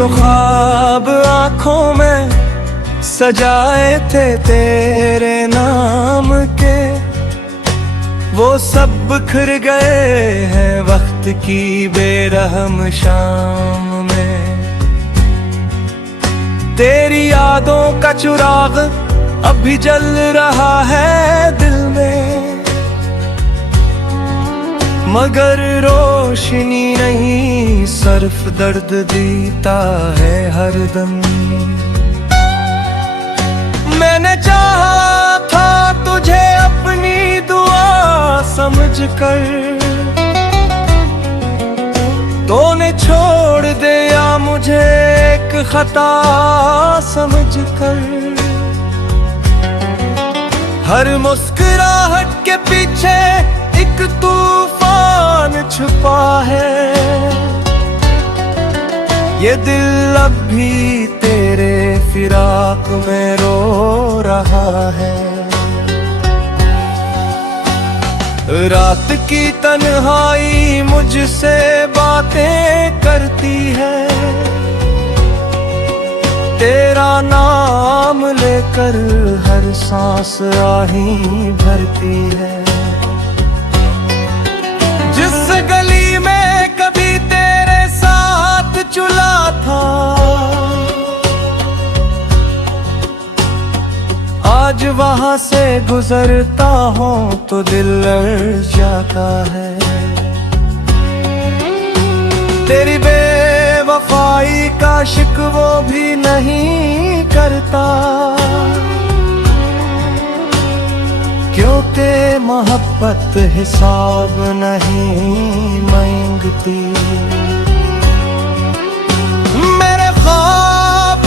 जो ख्वाब आंखों में सजाए थे तेरे नाम के, वो सब बिखर गए हैं वक्त की बेरहम शाम में। तेरी यादों का चिराग अभी जल रहा है दिल में, मगर रोशनी नहीं सिर्फ दर्द देता है हरदम। मैंने चाहा था तुझे अपनी दुआ समझकर, तूने छोड़ दिया मुझे एक खता समझकर। हर मुस्कुराहट के पीछे एक तूफान छुपा है, ये दिल अब भी तेरे फिराक में रो रहा है। रात की तन्हाई मुझसे बातें करती है, तेरा नाम लेकर हर सांस आही भरती है। जिस गली में कभी तेरे साथ चला था, आज वहां से गुजरता हूँ तो दिल लड़ जाता है। तेरी बेवफाई का शिकवा भी नहीं करता, क्योंकि मोहब्बत हिसाब नहीं मांगती। मेरे ख्वाब,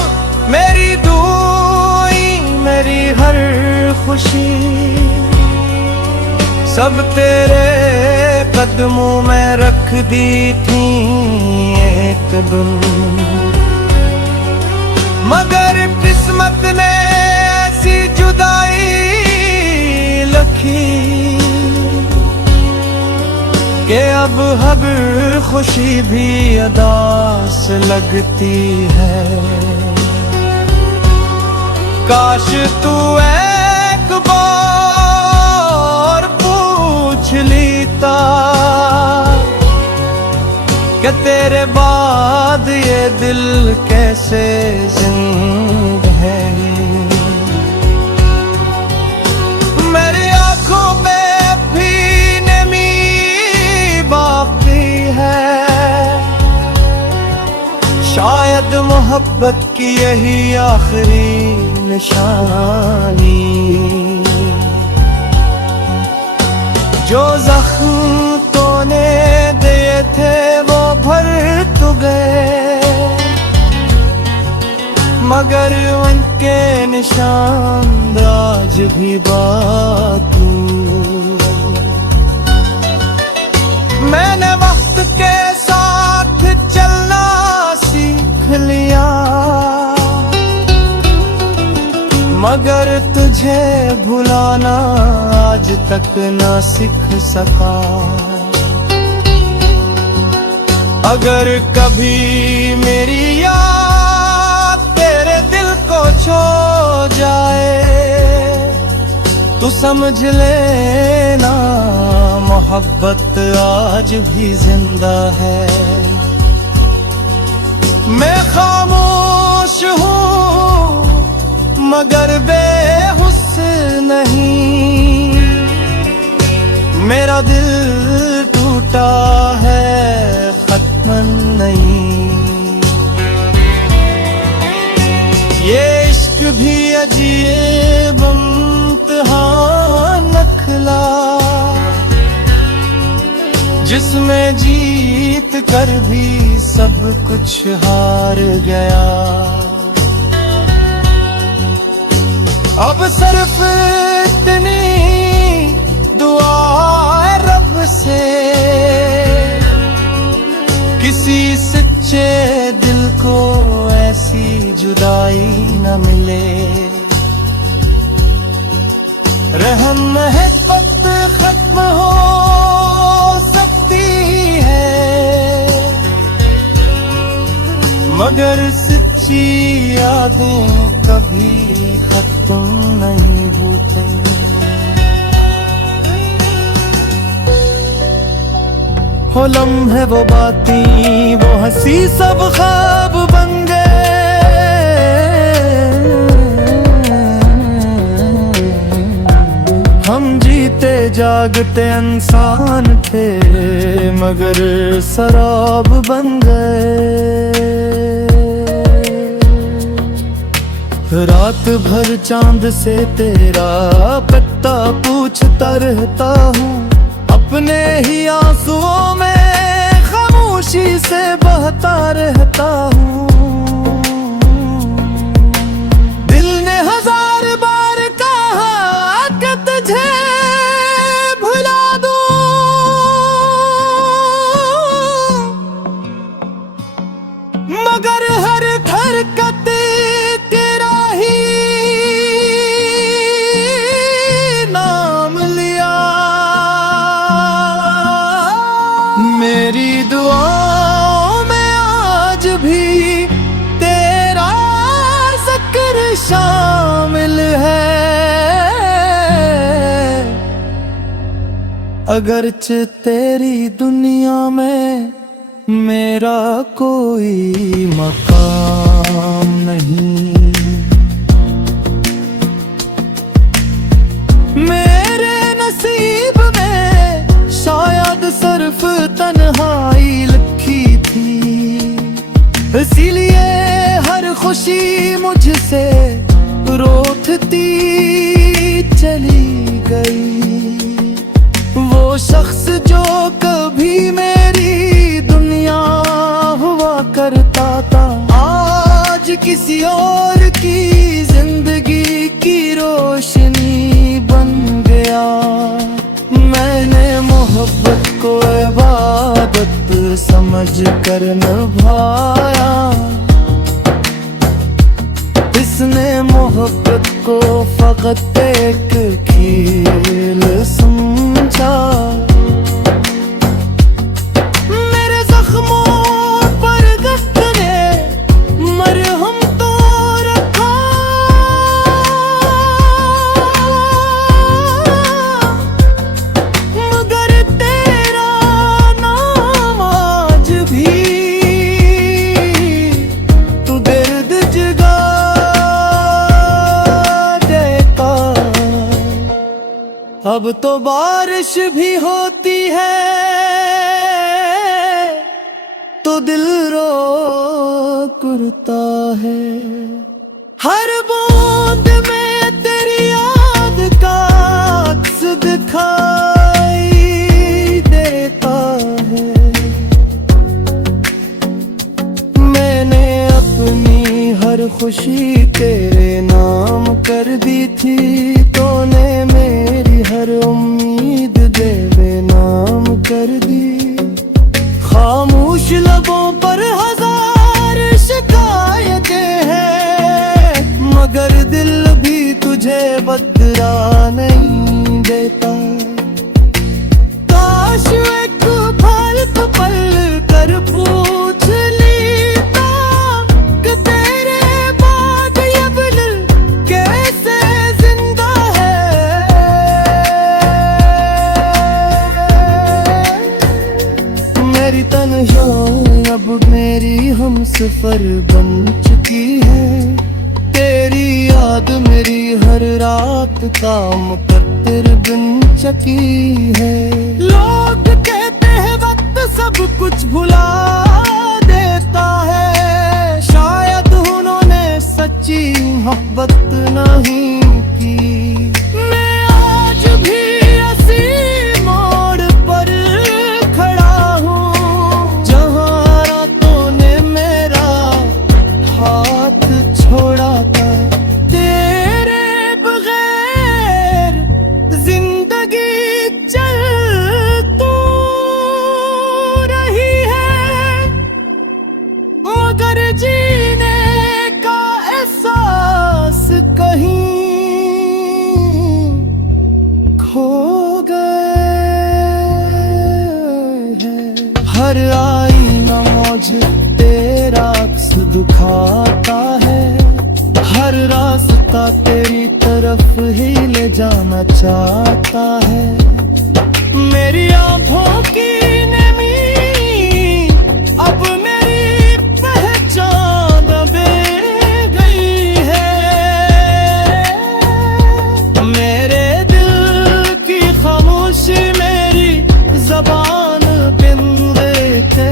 मेरी दुआएं, मेरी हर खुशी सब तेरे कदमों में रख दी थी एक दिन, मगर किस्मत ने ऐसी जुदाई लखी कि अब हर खुशी भी अदास लगती है। काश तू एक बार पूछ लेता कि तेरे बाद ये दिल कैसे जिंदा है। मेरी आंखों में भी नमी बाकी है, शायद मोहब्बत की यही आखिरी निशानी। जो जख्म तूने दिए थे वो भर तो गए, मगर उनके निशान आज भी बाकी। मैंने वक्त के साथ चलना सीख लिया, मगर तुझे भुलाना आज तक ना सीख सका। अगर कभी मेरी याद तेरे दिल को छू जाए तो समझ लेना मोहब्बत आज भी जिंदा है। मैं खामोश हूँ मगर बेहुस नहीं, मेरा दिल टूटा है खत्म नहीं। ये इश्क भी अजीब इम्तिहान नखला, जिसमें जीत कर भी सब कुछ हार गया। अब सिर्फ इतनी दुआ है रब से, किसी सच्चे दिल को ऐसी जुदाई न मिले। रहम है वक्त खत्म हो सकती है, मगर सच्ची यादें कभी खत्म नहीं होती। हो लम्हे वो बातें वो हंसी सब ख्वाब बन गए। हम जीते जागते इंसान थे मगर शराब बन गए। रात भर चांद से तेरा पत्ता पूछता रहता हूँ, अपने ही आंसुओं में खामोशी से बहता रहता हूँ। दिल ने हजार बार कहा कि तुझे भुला दूं, मगर हर हरकत तेरा ही नाम लिया। मेरी दुआओं में आज भी तेरा ज़िक्र शामिल है। अगरचे तेरी दुनिया में मेरा कोई मकाम नहीं, मेरे नसीब में शायद सिर्फ तन्हाई लिखी थी। इसीलिए हर खुशी मुझसे रूठती चली गई। वो शख्स जो कभी मेरी दुनिया हुआ करता था, आज किसी और की जिंदगी की रोशनी बन गया। मैंने मोहब्बत को इबादत समझ कर निभाया, इसने मोहब्बत को फकत एक खेल समझा। मेरे जख्मों पर गहरे मरहम तो रखा, मगर तेरा नाम आज भी तू दर्द जगा देता। अब तो बारिश भी होती है तो दिल रो करता है। हर बूंद में तेरी याद का अक्स दिखाई देता है। मैंने अपनी हर खुशी तेरे नाम कर दी थी, तूने मेरी हर उम्मीद बेनाम कर दी। खामोश लबों पर हजार शिकायतें हैं, मगर दिल भी तुझे बदला नहीं देता। काश एक पल तो पल कर पूछ लेता कि तेरे बाद ये दिल कैसे जिंदा है। मेरी तन्हाई अब मेरी हमसफर बन चुकी है। तेरी याद मेरी हर रात का मुकद्दर बन चुकी है। लोग कहते हैं वक्त सब कुछ भुला देता है, शायद उन्होंने सच्ची मोहब्बत नहीं की। मैं आज भी इसी मोड़ पर खड़ा हूँ जहाँ रातों ने मेरा हाथ छोड़ा था। तेरे बगैर जिंदगी चल तो रही है, मगर जीने का एहसास कहीं दुखाता है, हर रास्ता तेरी तरफ ही ले जाना चाहता है। मेरी आंखों की नमी अब मेरी पहचान दे गई है। मेरे दिल की खामोशी मेरी ज़बान बिन देते।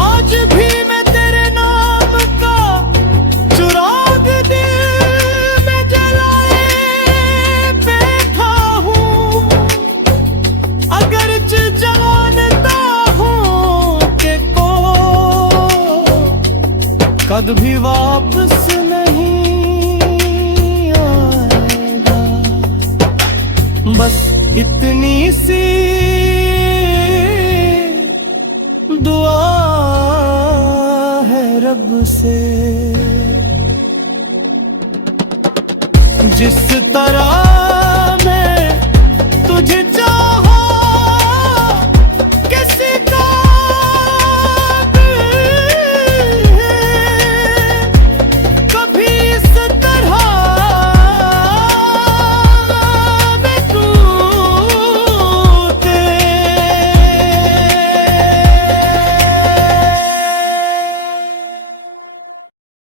आज भी मैं तेरे नाम का चिराग दिल में जलाए बैठा हूँ। अगरचे जानता हूँ कि को कद भी वापस नहीं आएगा। बस इतनी सी दुआ है रब से। जिस तरह